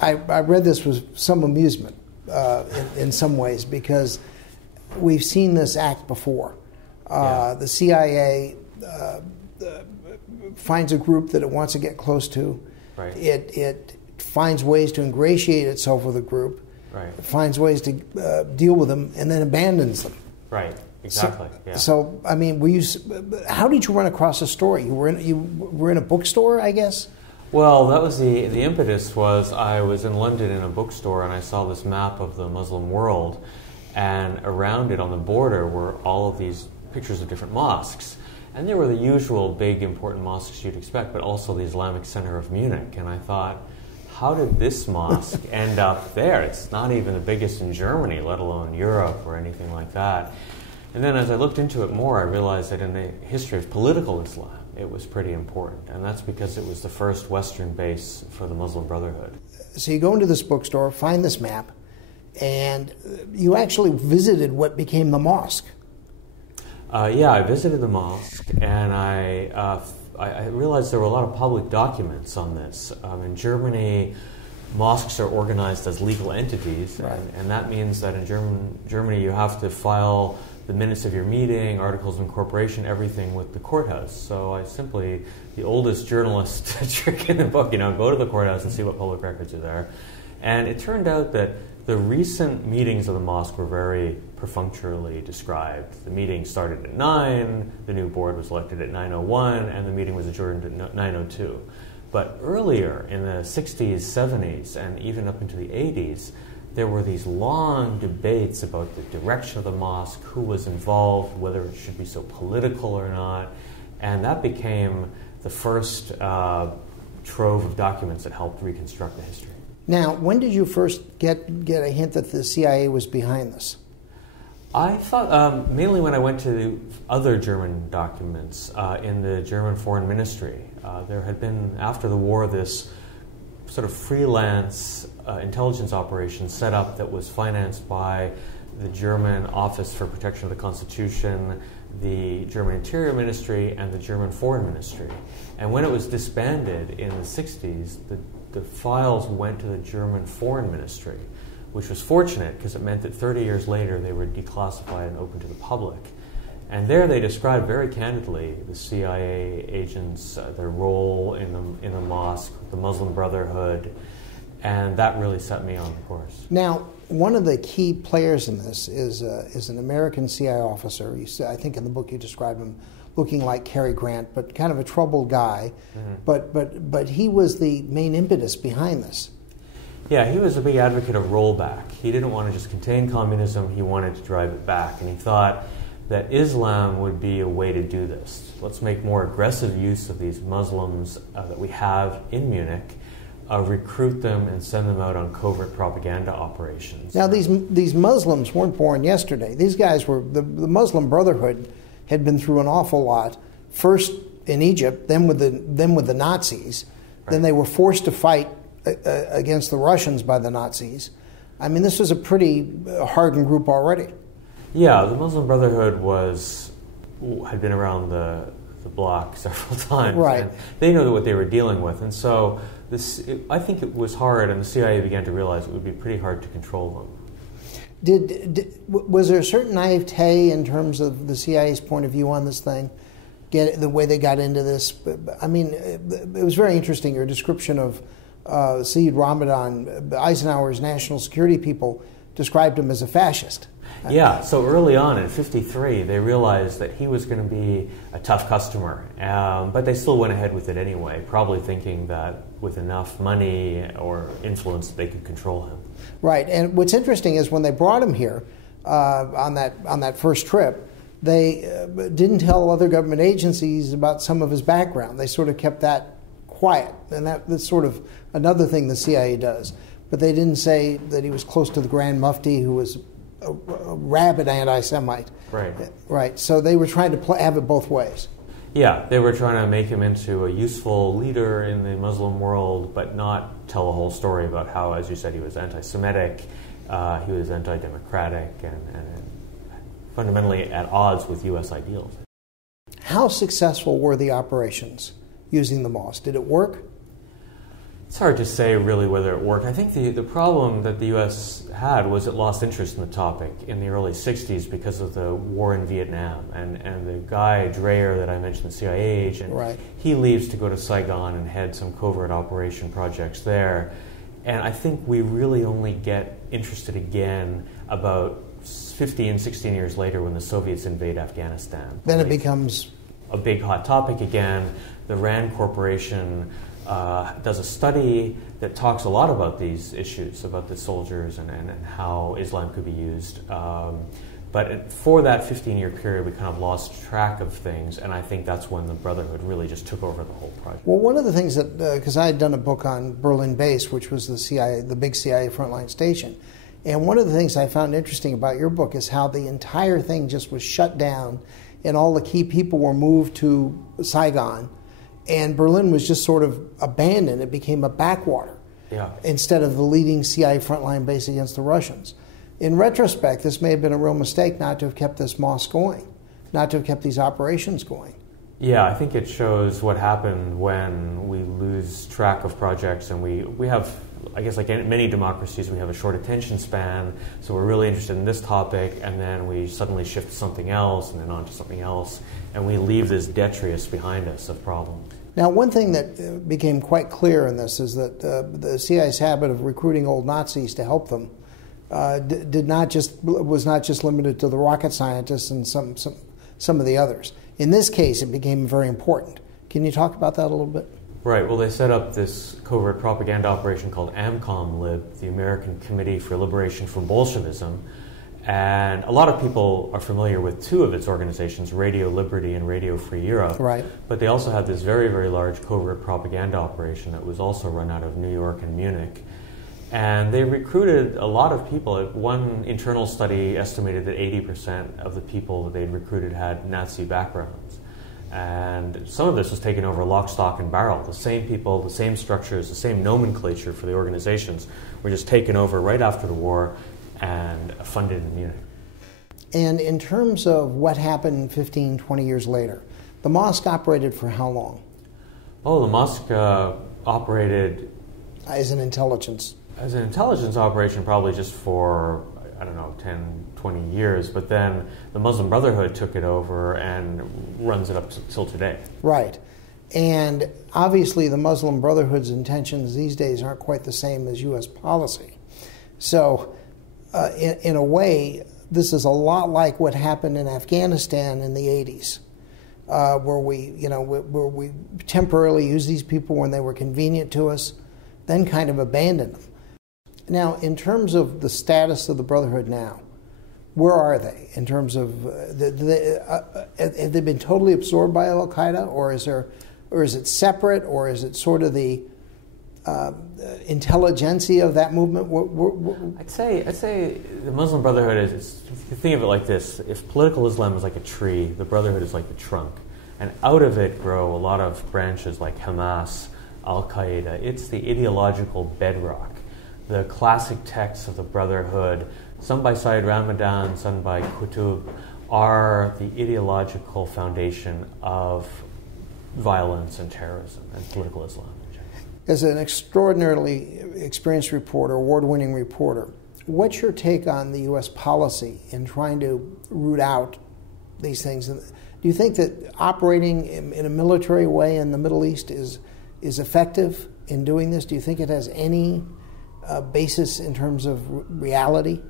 I read this with some amusement in some ways, because we've seen this act before. The CIA finds a group that it wants to get close to. Right. It finds ways to ingratiate itself with a group. Right. It finds ways to deal with them, and then abandons them. Right. Exactly. So I mean, how did you run across the story? You were in a bookstore, I guess? Well, that was the impetus. Was I was in London in a bookstore, and I saw this map of the Muslim world, and around it on the border were all of these pictures of different mosques. And they were the usual big important mosques you'd expect, but also the Islamic Center of Munich. And I thought, how did this mosque end up there? It's not even the biggest in Germany, let alone Europe or anything like that. And then as I looked into it more, I realized that in the history of political Islam, it was pretty important. And that's because it was the first Western base for the Muslim Brotherhood. So you go into this bookstore, find this map, and you actually visited what became the mosque. Yeah, I visited the mosque, and I realized there were a lot of public documents on this. In Germany, mosques are organized as legal entities, right. and that means that in Germany you have to file the minutes of your meeting, articles of incorporation, everything with the courthouse. So I simply, the oldest journalist trick in the book, go to the courthouse and see what public records are there. And it turned out that the recent meetings of the mosque were very perfunctorily described. The meeting started at 9, the new board was elected at 9:01, and the meeting was adjourned at 9:02. But earlier, in the 60s, 70s, and even up into the 80s, there were these long debates about the direction of the mosque, who was involved, whether it should be so political or not, and that became the first trove of documents that helped reconstruct the history. Now, when did you first get a hint that the CIA was behind this? I thought mainly when I went to the other German documents in the German Foreign Ministry. There had been, after the war, this sort of freelance intelligence operation set up that was financed by the German Office for Protection of the Constitution, the German Interior Ministry, and the German Foreign Ministry. And when it was disbanded in the 60s, the files went to the German Foreign Ministry, which was fortunate because it meant that 30 years later they were declassified and open to the public. And there they described very candidly the CIA agents, their role in the mosque, the Muslim Brotherhood, and that really set me on the course. Now, one of the key players in this is an American CIA officer. I think in the book you describe him looking like Cary Grant, but kind of a troubled guy. Mm-hmm. But he was the main impetus behind this. Yeah, he was a big advocate of rollback. He didn't want to just contain communism, he wanted to drive it back. And he thought that Islam would be a way to do this. Let's make more aggressive use of these Muslims that we have in Munich, recruit them and send them out on covert propaganda operations. Now, these Muslims weren't born yesterday. These guys were, the Muslim Brotherhood had been through an awful lot, first in Egypt, then with the Nazis. Right. Then they were forced to fight against the Russians by the Nazis. I mean, this was a pretty hardened group already. Yeah, the Muslim Brotherhood had been around the block several times. Right. And they knew what they were dealing with. And so I think it was hard, and the CIA began to realize it would be pretty hard to control them. Was there a certain naivete in terms of the CIA's point of view on this thing? The way they got into this? I mean, it was very interesting, your description of Sayyid Ramadan. Eisenhower's national security people described him as a fascist. Yeah, so early on in '53, they realized that he was going to be a tough customer, but they still went ahead with it anyway, probably thinking that with enough money or influence they could control him. Right, and what's interesting is when they brought him here on that first trip, they didn't tell other government agencies about some of his background. They sort of kept that quiet, and that's sort of another thing the CIA does. But they didn't say that he was close to the Grand Mufti, who was a rabid anti-Semite. Right. Right. So they were trying to have it both ways. Yeah, they were trying to make him into a useful leader in the Muslim world, but not tell a whole story about how, as you said, he was anti-Semitic, he was anti-democratic, and fundamentally at odds with U.S. ideals. How successful were the operations using the mosque? Did it work? It's It's hard to say really whether it worked. I think the problem that the U.S. had was it lost interest in the topic in the early 60s because of the war in Vietnam. And the guy, Dreyer, that I mentioned, the CIA agent, right. He leaves to go to Saigon and head some covert operation projects there. And I think we really only get interested again about 15, 16 years later when the Soviets invade Afghanistan. Then it becomes a big hot topic again. The RAND Corporation does a study that talks a lot about these issues, about the soldiers and how Islam could be used. But for that 15-year period, we kind of lost track of things, and I think that's when the Brotherhood really just took over the whole project. Well, one of the things that, because I had done a book on Berlin Base, which was the CIA, the big CIA frontline station, and one of the things I found interesting about your book is how the entire thing just was shut down, and all the key people were moved to Saigon, and Berlin was just sort of abandoned. It became a backwater instead of the leading CIA frontline base against the Russians. In retrospect, this may have been a real mistake not to have kept this mosque going, not to have kept these operations going. Yeah, I think it shows what happened when we lose track of projects, and we have, I guess like many democracies, we have a short attention span, so we're really interested in this topic, and then we suddenly shift to something else, and then on to something else, and we leave this detritus behind us of problems. Now, one thing that became quite clear in this is that the CIA's habit of recruiting old Nazis to help them was not just limited to the rocket scientists and some of the others. In this case, it became very important. Can you talk about that a little bit? Right. Well, they set up this covert propaganda operation called AMCOM-LIB, the American Committee for Liberation from Bolshevism. And a lot of people are familiar with two of its organizations, Radio Liberty and Radio Free Europe. Right. But they also had this very, very large covert propaganda operation that was also run out of New York and Munich. And they recruited a lot of people. One internal study estimated that 80% of the people that they'd recruited had Nazi backgrounds. And some of this was taken over lock, stock, and barrel. The same people, the same structures, the same nomenclature for the organizations were just taken over right after the war and funded in Munich. And in terms of what happened 15, 20 years later, the mosque operated for how long? Oh, the mosque operated as an intelligence operation probably just for, 10, 20 years, but then the Muslim Brotherhood took it over and runs it up till today. Right. And obviously the Muslim Brotherhood's intentions these days aren't quite the same as U.S. policy. So in a way, this is a lot like what happened in Afghanistan in the 80s, where we temporarily used these people when they were convenient to us, then kind of abandoned them. Now, in terms of the status of the Brotherhood now, where are they in terms of have they been totally absorbed by Al-Qaeda, or is it separate, or is it sort of the intelligentsia of that movement? I'd say the Muslim Brotherhood is, think of it like this: if political Islam is like a tree, the Brotherhood is like the trunk, and out of it grow a lot of branches like Hamas, Al-Qaeda. It's the ideological bedrock. The classic texts of the Brotherhood, some by Sayyid Ramadan, some by Qutb, are the ideological foundation of violence and terrorism and political Islam. As an extraordinarily experienced reporter, award-winning reporter, what's your take on the U.S. policy in trying to root out these things? Do you think that operating in a military way in the Middle East is effective in doing this? Do you think it has any basis in terms of reality?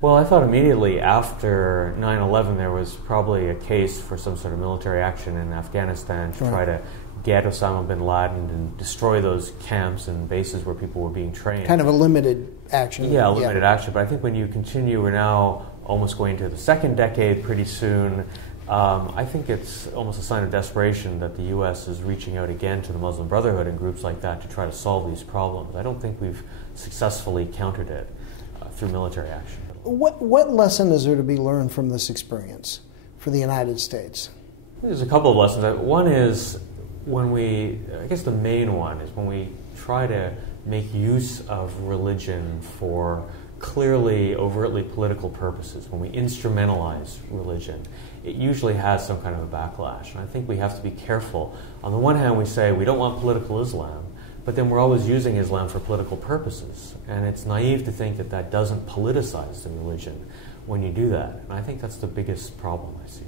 Well, I thought immediately after 9/11 there was probably a case for some sort of military action in Afghanistan to try to get Osama bin Laden and destroy those camps and bases where people were being trained. Kind of a limited action. Yeah, limited action. But I think when you continue, we're now almost going to the second decade pretty soon. I think it's almost a sign of desperation that the U.S. is reaching out again to the Muslim Brotherhood and groups like that to try to solve these problems. I don't think we've successfully countered it through military action. What lesson is there to be learned from this experience for the United States? There's a couple of lessons. One is I guess the main one is when we try to make use of religion for clearly, overtly political purposes, when we instrumentalize religion, it usually has some kind of a backlash. And I think we have to be careful. On the one hand, we say we don't want political Islam, but then we're always using Islam for political purposes. And it's naive to think that that doesn't politicize the religion when you do that. And I think that's the biggest problem I see.